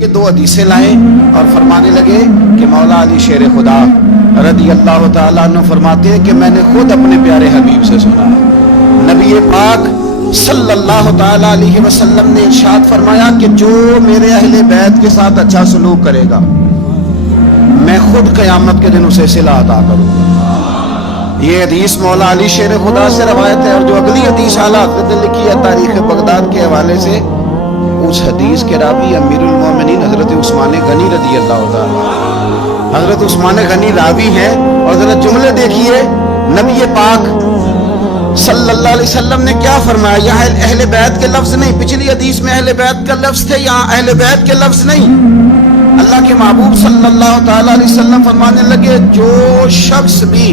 یہ دو حدیثیں لائے اور فرمانے لگے کہ مولا علی شیر خدا رضی اللہ تعالیٰ عنہ فرماتے ہیں کہ میں نے خود اپنے پیارے حبیب سے سنا ہے، نبی پاک صلی اللہ تعالیٰ علیہ وسلم نے ارشاد فرمایا کہ جو میرے اہل بیت کے ساتھ اچھا سلوک کرے گا میں خود قیامت کے دن اسے صلہ عطا کروں گا۔ یہ حدیث مولا علی شیر خدا سے روایت ہے، اور جو اگلی حدیث اعلیٰ حضرت نے لکھی ہے تاریخ بغداد کے حوالے سے، اس حدیث کے راوی امیر المومنین حضرت عثمان غنی رضی اللہ تعالیٰ، حضرت عثمان غنی راوی ہیں۔ اور ذرا جملے دیکھیے، نبی پاک صلی اللہ علیہ وسلم نے کیا فرمایا؟ یہاں اہل بیت کے لفظ نہیں، پچھلی حدیث میں اہل بیت کا لفظ تھے، یہاں اہل بیت کے لفظ نہیں۔ اللہ کے محبوب صلی اللہ تعالیٰ علیہ وسلم فرمانے لگے جو شخص بھی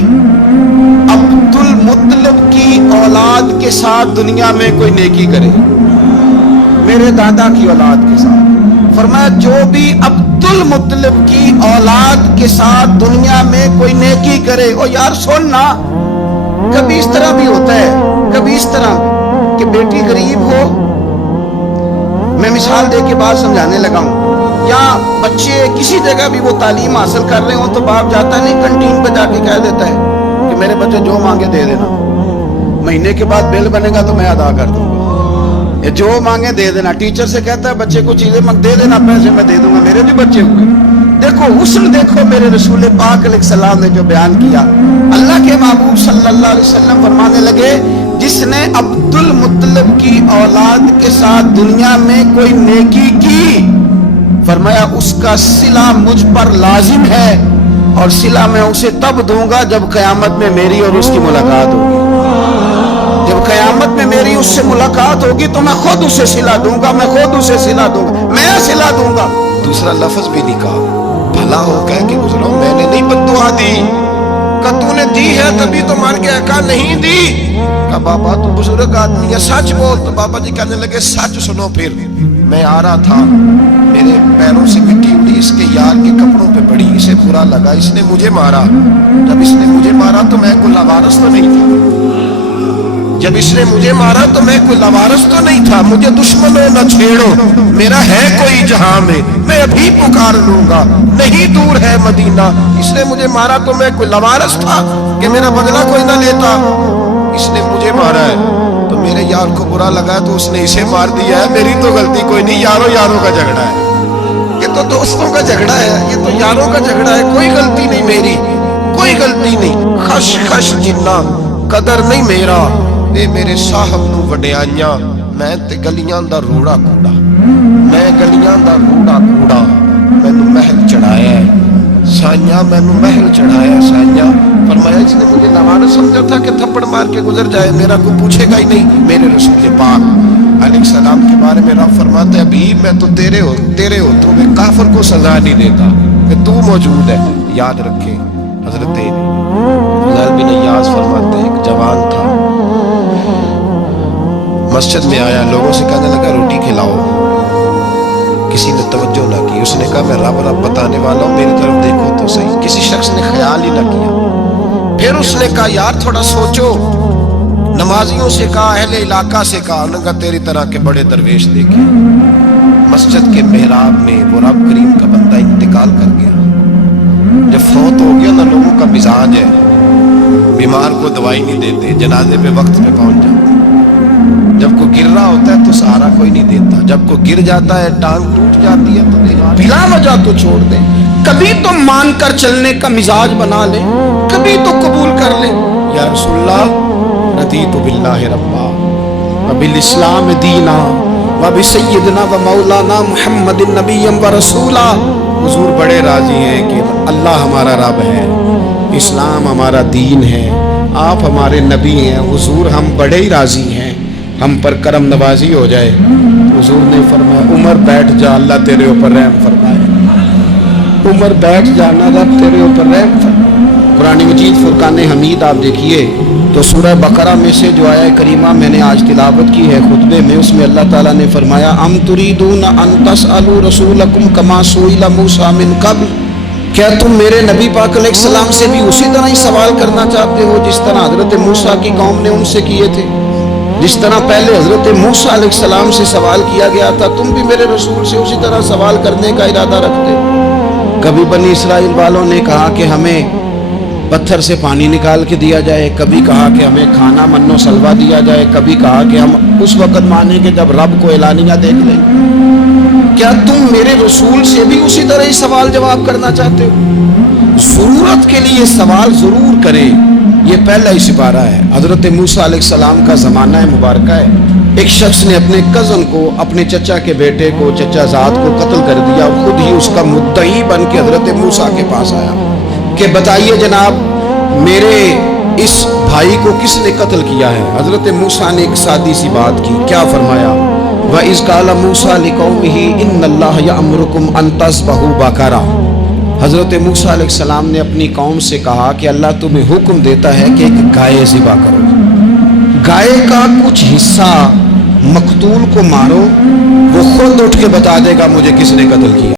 عبد المطلب کی اولاد کے ساتھ دنیا میں کوئی نیکی کرے، میرے دادا کی اولاد کے ساتھ، فرمایا جو بھی عبد المطلب کی اولاد کے ساتھ دنیا میں کوئی نیکی کرے۔ او یار سننا، کبھی اس طرح بھی ہوتا ہے، کبھی اس طرح کہ بیٹی غریب ہو، میں مثال دے کے بات سمجھانے لگا ہوں، یا بچے کسی جگہ بھی وہ تعلیم حاصل کر رہے ہوں تو باپ جاتا نہیں کنٹین پہ جا کے کہہ دیتا ہے کہ میرے بچے جو مانگے دے دینا، مہینے کے بعد بل بنے گا تو میں ادا کر دوں گا، جو مانگے دے دینا۔ ٹیچر سے کہتا ہے بچے کو چیزیں دے دینا، پیسے میں دے دوں گا، میرے بھی بچے ہوئے۔ دیکھو حسن، دیکھو میرے رسول پاک علیہ السلام نے جو بیان کیا۔ اللہ کے محبوب صلی اللہ علیہ وسلم فرمانے لگے جس نے عبد المطلب کی اولاد کے ساتھ دنیا میں کوئی نیکی کی، فرمایا اس کا صلہ مجھ پر لازم ہے، اور صلہ میں اسے تب دوں گا جب قیامت میں میری اور اس کی ملاقات ہوگی۔ جب قیامت میں میری اس سے ملاقات ہوگی تو میں خود اسے صلہ دوں گا، میں خود اسے صلہ دوں گا، میں صلہ دوں گا۔ دوسرا لفظ بھی نہیں کہا، بھلا ہو کہہ کے گزرا، میں نے نہیں بددعا دی، کہ تو نے دی ہے تبھی تو مان کے، کہا نہیں دی، کہا بابا تو بزرگ آدمی ہے سچ بول۔ تو بابا جی کہنے لگے سچ سنو، پھر میں آ رہا تھا، میرے پیروں سے مٹی اڑی، اس کے یار کے کپڑوں پہ پڑی، اسے برا لگا، اس نے مجھے مارا۔ جب اس نے مجھے مارا تو میں کوئی لاوارث تو نہیں تھا، جب اس نے مجھے مارا تو میں کوئی لاوارث تو نہیں تھا، مجھے دشمنوں نہ چھیڑو، میرا ہے کوئی جہاں میں ابھی پکار لوں گا، نہیں دور ہے مدینہ۔ اس نے مجھے مارا تو میں کوئی لاوارث تھا کہ میرا بدلہ کوئی نہ لیتا، اس نے مجھے مارا ہے تو میرے یار کو برا لگا ہے تو اس نے اسے مار دیا ہے، میری تو غلطی کوئی نہیں، یاروں یاروں کا جھگڑا ہے، یہ تو دوستوں کا جھگڑا ہے، یہ تو یاروں کا جھگڑا ہے، کوئی غلطی نہیں میری، کوئی غلطی نہیں۔ خش خش جنہ قدر نہیں میرا، اے میرے صاحب نو وڈیائیاں، میں تے گلیاں دا روڑا کوڑا، میں گلیاں دا روڑا کوڑا، مینو محل چڑھایا ہے سائیاں، مینو محل چڑھایا ہے سائیاں۔ فرمایا اس نے مجھے لاوارث سمجھا تھا کہ تھپڑ مار کے گزر جائے، میرا کوئی پوچھے گا ہی نہیں۔ میرے رسول پاک علیہ السلام کے بارے میں رب فرماتا ہے ابھی میں تو تیرے ہوتوں میں کافر کو سزا نہیں دیتا کہ تو موجود ہے۔ یاد رکھے حضرت فضیل بن ایاز فرماتے ہیں ایک جوان تھا، مسجد میں آیا، لوگوں سے کہنے لگا روٹی کھلاؤ، کسی نے توجہ نہ کی، اس نے کہا میں رب بتانے والا ہوں، میری طرف دیکھو تو صحیح، کسی شخص نے خیال ہی نہ کیا۔ پھر اس نے کہا یار تھوڑا سوچو، نمازیوں سے کہا، اہل علاقہ سے کہا، انہوں نے کہا تیری طرح کے بڑے درویش دیکھے۔ مسجد کے محراب میں وہ رب کریم کا بندہ انتقال کر گیا، جب فوت ہو گیا نا، لوگوں کا مزاج ہے بیمار کو دوائی نہیں دیتے، جنازے پہ وقت پہ پہنچ جاتے، جب کوئی گر رہا ہوتا ہے تو سہارا کوئی نہیں دیتا، جب کوئی گر جاتا ہے ٹانگ ٹوٹ جاتی ہے تو بلا وجہ تو چھوڑ دیں، کبھی تو مان کر چلنے کا مزاج بنا لیں، کبھی تو قبول کر لیں۔ یا رسول اللہ رضیت باللہ ربا وبالاسلام دینا وبسیدنا ومولانا محمد نبی و رسولا، حضور بڑے راضی ہیں کہ اللہ ہمارا رب ہے، اسلام ہمارا دین ہے، آپ ہمارے نبی ہیں، حضور ہم بڑے ہی راضی ہیں، ہم پر کرم نوازی ہو جائے۔ حضور نے فرمایا عمر بیٹھ جا، اللہ تیرے اوپر رحم فرمائے، عمر بیٹھ جانا، رب تیرے اوپر رحم فرمائے۔ قرآن مجید فرقان حمید آپ دیکھیے تو سورہ بقرہ میں سے جو آیہ کریمہ میں نے آج تلاوت کی ہے خطبے میں، اس میں اللہ تعالیٰ نے فرمایا ام تریدون ان تسألوا رسولکم کما سئل موسیٰ من قبل، کیا تم میرے نبی پاک علیہ السلام سے بھی اسی طرح ہی سوال کرنا چاہتے ہو جس طرح حضرت موسیٰ کی قوم نے ان سے کیے تھے؟ جس طرح پہلے حضرت موسیٰ علیہ السلام سے سوال کیا گیا تھا، تم بھی میرے رسول سے اسی طرح سوال کرنے کا ارادہ رکھتے۔ کبھی بنی اسرائیل والوں نے کہا کہ ہمیں پتھر سے پانی نکال کے دیا جائے، کبھی کہا کہ ہمیں کھانا من و سلوہ دیا جائے، کبھی کہا کہ ہم اس وقت مانیں گے جب رب کو اعلانیہ دیکھ لیں۔ کیا تم میرے رسول سے بھی اسی طرح ہی سوال جواب کرنا چاہتے ہو؟ ضرورت کے لیے سوال ضرور کریں، یہ پہلا ہی سپارہ ہے۔ حضرت موسیٰ علیہ السلام کا زمانہ مبارکہ ہے، ایک شخص نے اپنے کزن کو، اپنے چچا کے بیٹے کو، چچا زاد کو قتل کر دیا، اور خود ہی اس کا مدعی بن کے حضرت موسیٰ کے پاس آیا کہ بتائیے جناب میرے اس بھائی کو کس نے قتل کیا ہے؟ حضرت موسیٰ نے ایک سادی سی بات کی، کیا فرمایا؟ وَإِذْ قَالَ مُوسَىٰ لِقَوْمِهِ إِنَّ اللَّهَ يَأْمُرُكُمْ أَن تَذْبَحُوا بَقَرَةً۔ حضرت موسیٰ علیہ السلام نے اپنی قوم سے کہا کہ اللہ تمہیں حکم دیتا ہے کہ ایک گائے ذبح کرو، گائے کا کچھ حصہ مقتول کو مارو، وہ خود اٹھ کے بتا دے گا مجھے کس نے قتل کیا۔